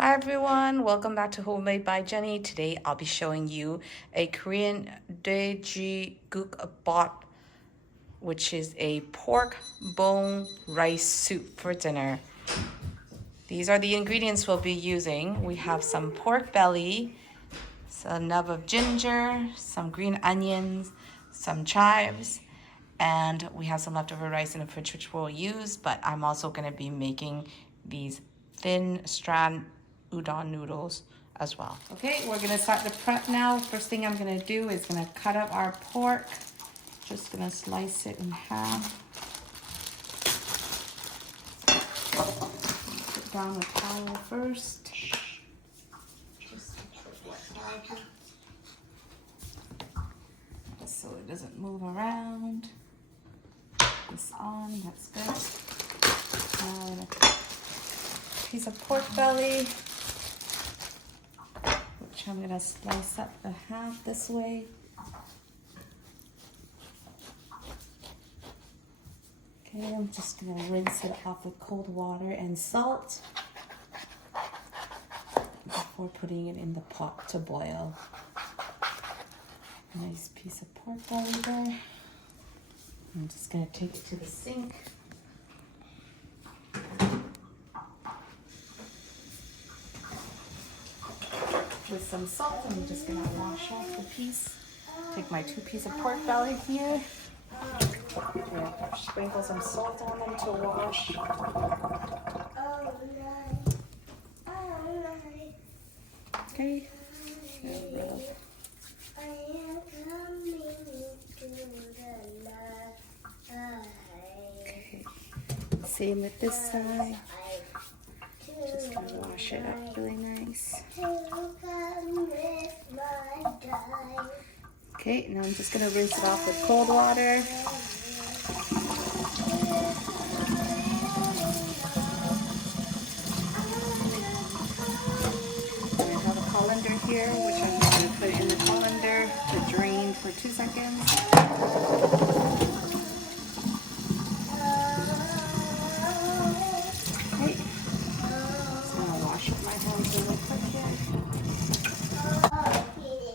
Hi everyone, welcome back to Homemade by Jenny. Today I'll be showing you a Korean Dwaeji Gukbap, which is a pork bone rice soup for dinner. These are the ingredients we'll be using. We have some pork belly, a nub of ginger, some green onions, some chives, and we have some leftover rice in the fridge which we'll use, but I'm also going to be making these thin strand udon noodles as well. Okay, we're going to start the prep now. First thing I'm going to do is going to cut up our pork. Just going to slice it in half. Put down the towel first. Just so it doesn't move around. This on, that's good. Now a piece of pork belly, which I'm gonna slice up the half this way. Okay, I'm just gonna rinse it off with cold water and salt before putting it in the pot to boil. Nice piece of pork belly there. I'm just going to take it to the sink. With some salt, I'm just going to wash off the piece. Take my 2 pieces of pork belly here. Sprinkle some salt on them to wash. Okay. Okay, same with this side. Just gonna wash it up really nice. Okay, now I'm just gonna rinse it off with cold water. I have a colander here, which I'm just gonna put in the colander to drain for 2 seconds.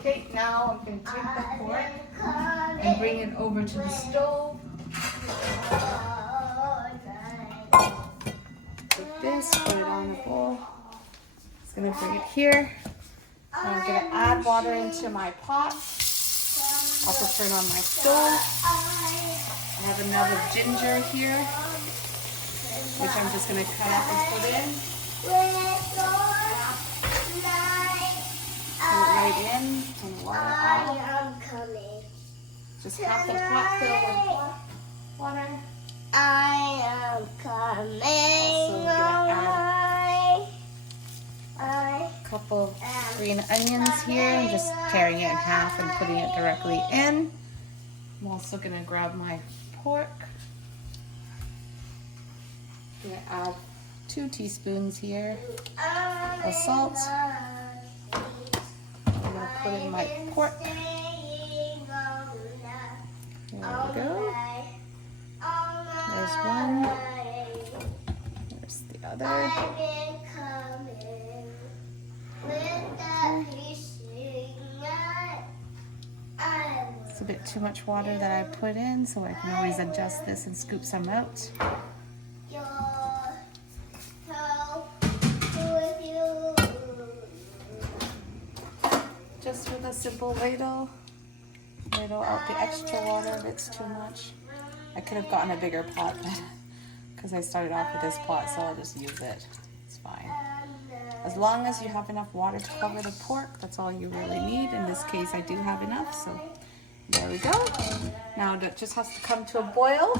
Okay, now I'm going to take the pork and bring it over to the stove. Take this, put it on a bowl. Just going to bring it here. I'm going to add water into my pot. Also turn on my stove. I have a nub of ginger here, which I'm just going to cut up and put in. Right in and water out. Just half the pot filled with water. I am coming. Also gonna add a couple of green onions here. I'm just tearing it in half and putting it directly in. I'm also gonna grab my pork. I'm gonna add 2 teaspoons here of salt. I'm going to put in my pork. There we go. There's one. There's the other. It's a bit too much water that I put in, so I can always adjust this and scoop some out. Just with a simple ladle out the extra water if it's too much. I could have gotten a bigger pot, but because I started off with this pot, so I'll just use it. It's fine. As long as you have enough water to cover the pork, that's all you really need. In this case, I do have enough, so there we go. Now that just has to come to a boil.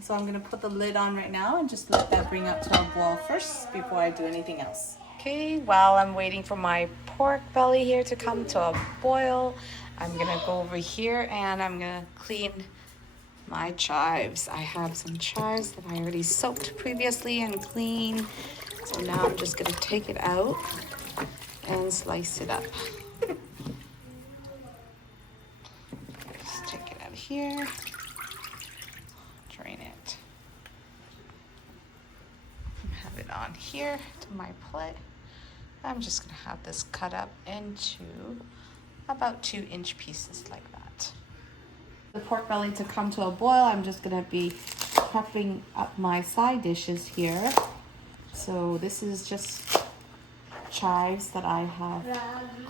So I'm gonna put the lid on right now and just let that bring up to a boil first before I do anything else. Okay, while I'm waiting for my pork belly here to come to a boil, I'm gonna go over here and I'm gonna clean my chives. I have some chives that I already soaked previously and cleaned. So now I'm just gonna take it out and slice it up. Just take it out of here, drain it. Have it on here to my plate. I'm just gonna have this cut up into about 2-inch pieces like that. The pork belly to come to a boil, I'm just gonna be prepping up my side dishes here. So this is just chives that I have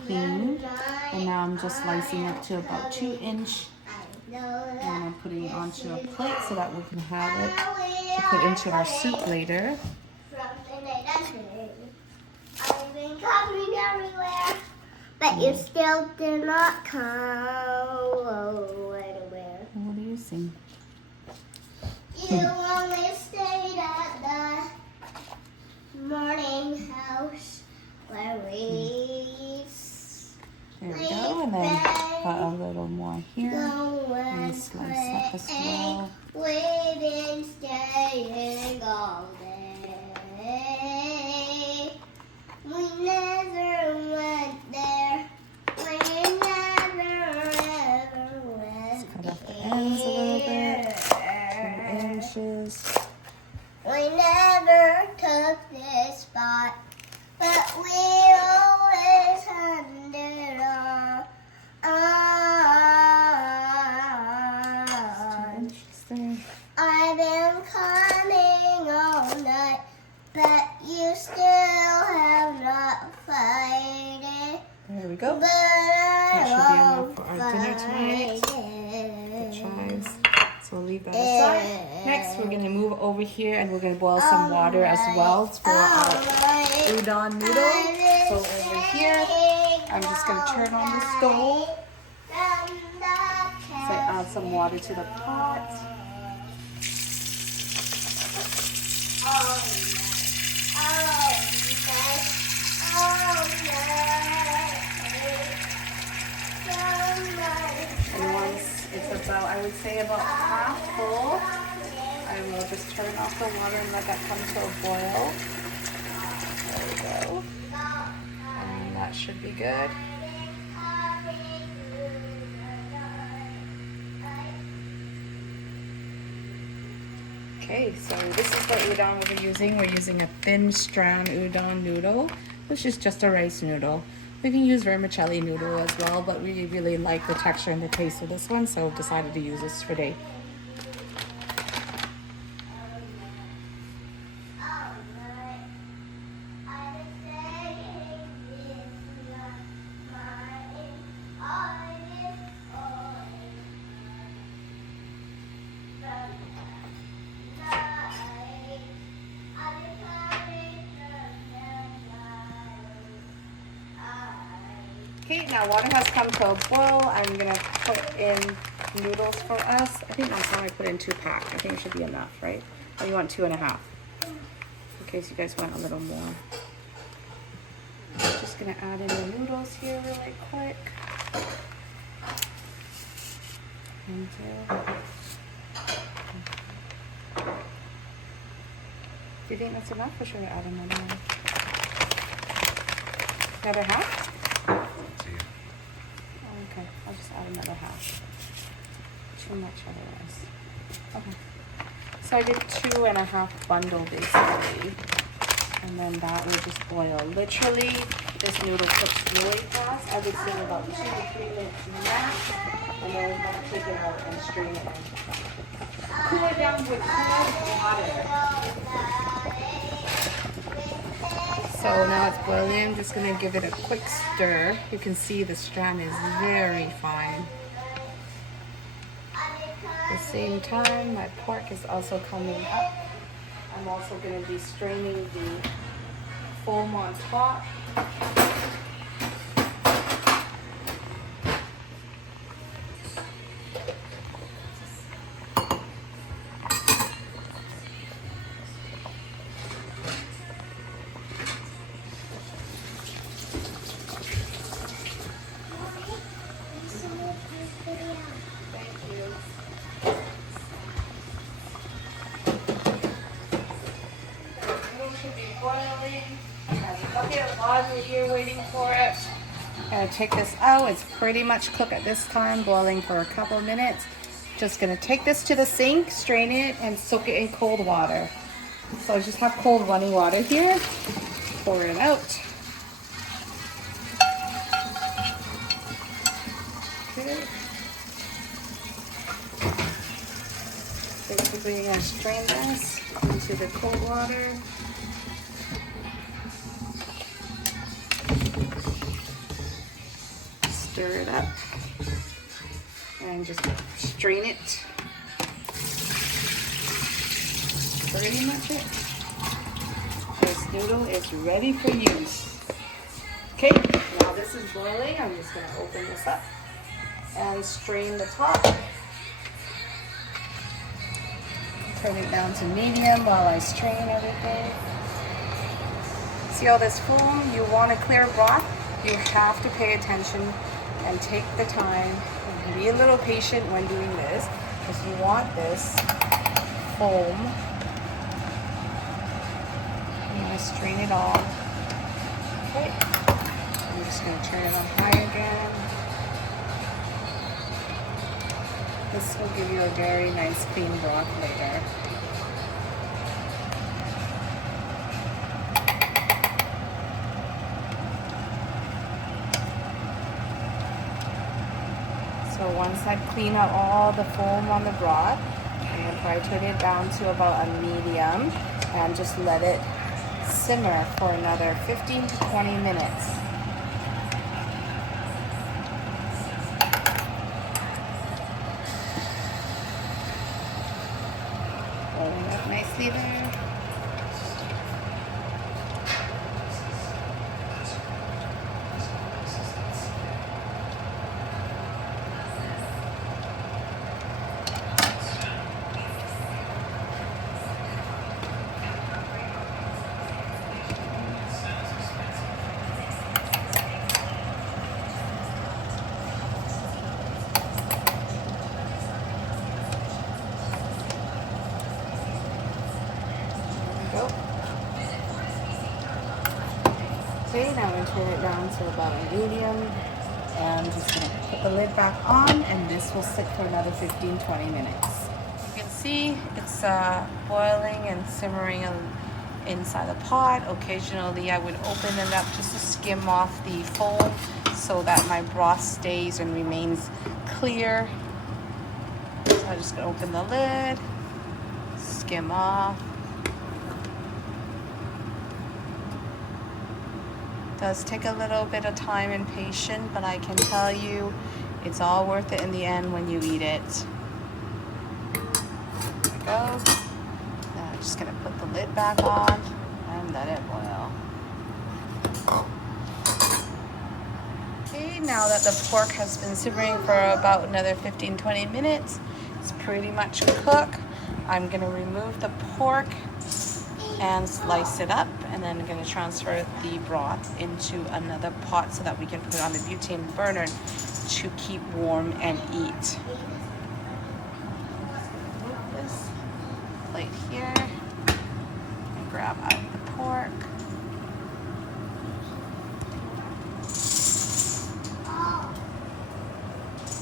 cleaned, and now I'm just slicing up to about 2-inch, and I'm putting it onto a plate so that we can have it to put into our soup later. I've been coming everywhere, but you still did not come. Oh, anywhere. What do you sing? You only stayed at the morning house where we. There we go, and then got a little more here. And slice up as well. We've been staying all day. We never went there. We never ever went. Cut off the ends a little bit. 2 inches. We never took this spot, but we always had it on. 2 inches there. I've been coming all night, but you still have not found it. There we go. But That should be enough I for our dinner tonight. The chives. So we'll leave that aside. Next, we're going to move over here and we're going to boil some water as well for our udon noodle. So over here, I'm just going to turn on the stove. So add some water to the pot. And once it's about, I would say about half full, I will just turn off the water and let that come to a boil. There we go. And that should be good. Okay, so this is the udon we're using. We're using a thin strand udon noodle, which is just a rice noodle. We can use vermicelli noodle as well, but we really like the texture and the taste of this one, so decided to use this today. Okay, now water has come to a boil. I'm gonna put in noodles for us. I think last time I put in 2 pack. I think it should be enough, right? Or you want 2.5? In case you guys want a little more. Just gonna add in the noodles here really quick. And do you think that's enough, or should I add another one? Another half? Okay, I'll just add another half. Too much otherwise. Okay. So I did 2.5 bundle basically. And then that will just boil. Literally, this noodle cooks really fast. I would say about 2 to 3 minutes max. And then we're gonna take it out and strain it in. Cool it down with cold water. So now it's boiling. I'm just gonna give it a quick stir. You can see the strand is very fine. At the same time, my pork is also coming up. I'm also gonna be straining the foam on top. While we're here waiting for it, I'm gonna take this out. It's pretty much cooked at this time, boiling for a couple minutes. Just gonna take this to the sink, strain it, and soak it in cold water. So I just have cold running water here. Pour it out. basically you're gonna strain this into the cold water. Stir it up and just strain it. Pretty much it. This noodle is ready for use. Okay, now this is boiling. I'm just gonna open this up and strain the top. Turn it down to medium while I strain everything. See all this foam? You want a clear broth? You have to pay attention and take the time and be a little patient when doing this, because you want this foam. I'm going to strain it all. Okay. I'm just going to turn it on high again. This will give you a very nice clean broth later. So once I clean out all the foam on the broth, I'm going to try to turn it down to about a medium and just let it simmer for another 15 to 20 minutes. Rolling up nicely there. Okay, now I'm going to turn it down to about a medium and just going to put the lid back on, and this will sit for another 15-20 minutes. You can see it's boiling and simmering inside the pot. Occasionally I would open it up just to skim off the foam so that my broth stays and remains clear. So I'm just going to open the lid, skim off. Does take a little bit of time and patience, but I can tell you it's all worth it in the end when you eat it. There we go. Now I'm just gonna put the lid back on and let it boil. Okay, now that the pork has been simmering for about another 15-20 minutes, it's pretty much cooked. I'm gonna remove the pork and slice it up, and then I'm going to transfer the broth into another pot so that we can put it on the butane burner to keep warm and eat. Move this plate here and grab out the pork.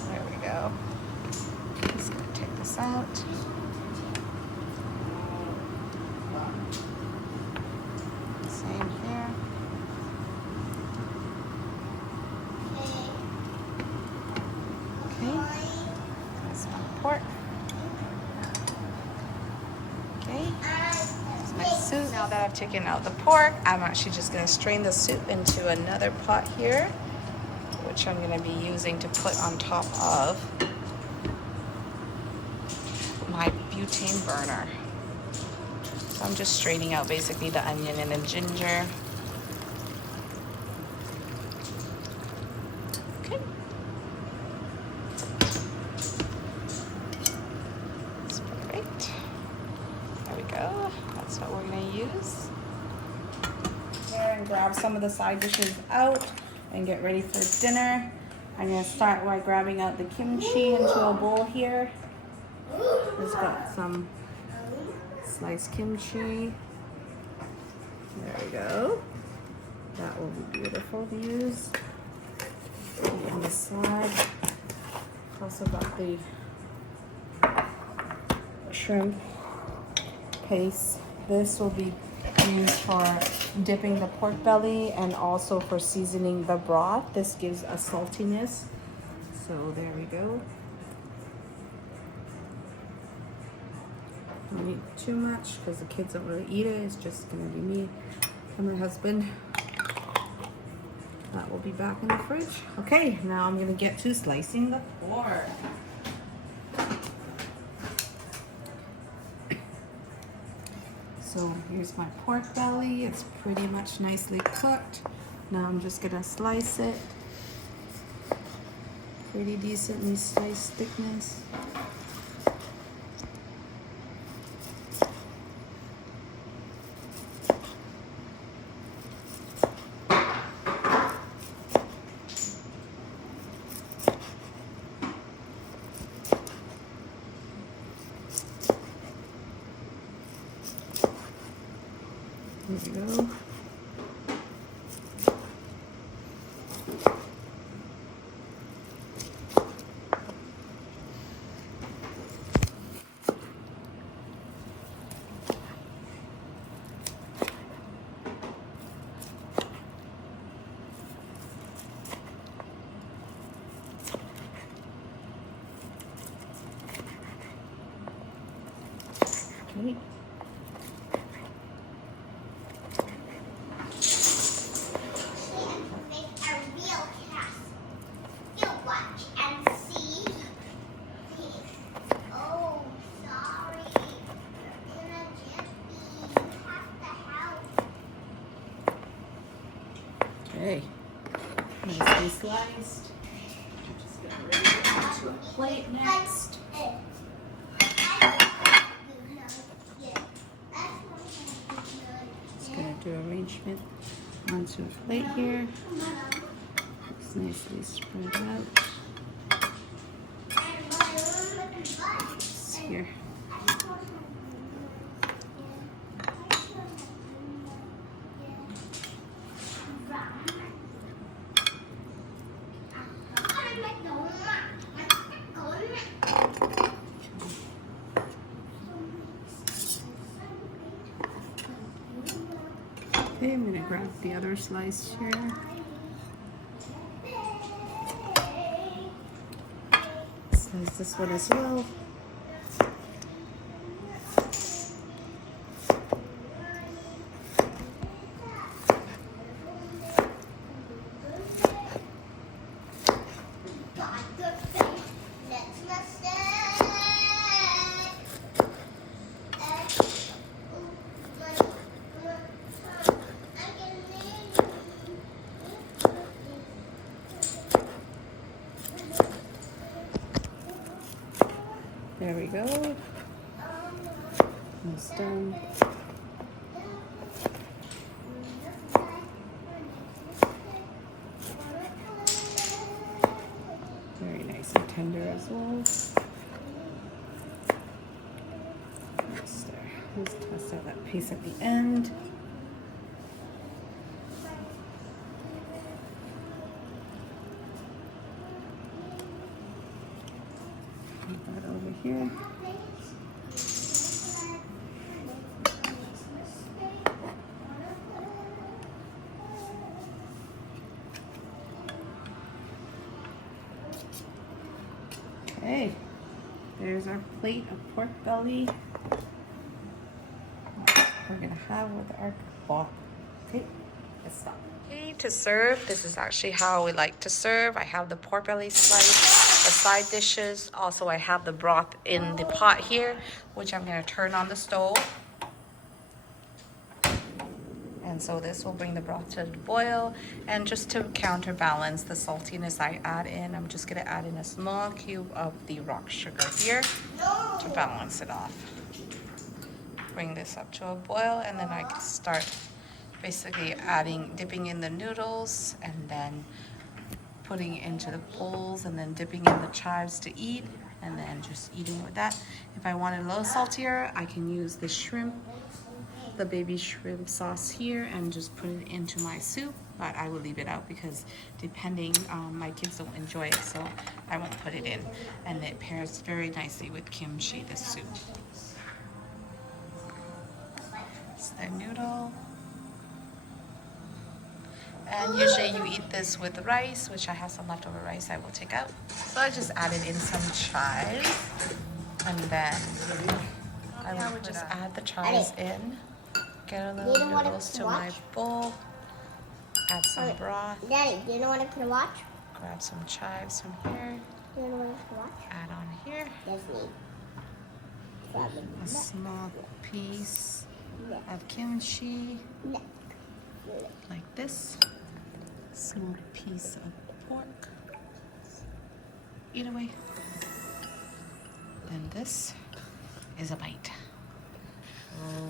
There we go. Just going to take this out. Pork. Okay, this is my soup. Now that I've taken out the pork, I'm actually just going to strain the soup into another pot here, which I'm going to be using to put on top of my butane burner. So I'm just straining out basically the onion and the ginger. Okay. That's what we're going to use. There, and grab some of the side dishes out and get ready for dinner. I'm going to start by grabbing out the kimchi into a bowl here. Just got some sliced kimchi. There we go. That will be beautiful to use. On the side, also got the shrimp paste. This will be used for dipping the pork belly and also for seasoning the broth. This gives a saltiness. So there we go. gonna eat too much because the kids don't really eat it. It's just gonna be me and my husband. That will be back in the fridge. Okay, now I'm gonna get to slicing the pork. So here's my pork belly. It's pretty much nicely cooked. Now I'm just gonna slice it. Pretty decently sliced thickness. There we go. Okay. Okay, nicely sliced. Just get ready to put onto a plate next. Just gonna do arrangement onto a plate here. It's nicely spread out. It's here. Okay, I'm gonna grab the other slice here. Slice this one as well. There we go. Almost done. Very nice and tender as well. Yes, there. Let's toss out that piece at the end. Put that over here. Okay, there's our plate of pork belly. We're gonna have with our broth. Okay, let's stop. Okay, to serve, this is actually how we like to serve. I have the pork belly sliced, the side dishes. Also, I have the broth in the pot here, which I'm gonna turn on the stove. And so this will bring the broth to the boil. And just to counterbalance the saltiness I add in, I'm just gonna add in a small cube of the rock sugar here to balance it off. Bring this up to a boil, and then I can start basically dipping in the noodles, and then putting it into the bowls, and then dipping in the chives to eat, and then just eating with that. If I want it a little saltier, I can use the shrimp, the baby shrimp sauce here, and just put it into my soup, but I will leave it out because depending, my kids don't enjoy it, so I won't put it in. And it pairs very nicely with kimchi, the soup. It's the noodle. And usually you eat this with rice, which I have some leftover rice I will take out. So I just added in some chives, and then I would just add the chives in. Get a You little don't wanna noodles to my watch? bowl. Add some broth. Daddy, do you know what to watch? Grab some chives from here. Do you know what to watch? Add on here. Disney. A small piece No. of kimchi, No. like this. Small piece of pork. Eat away. And this is a bite. Oh.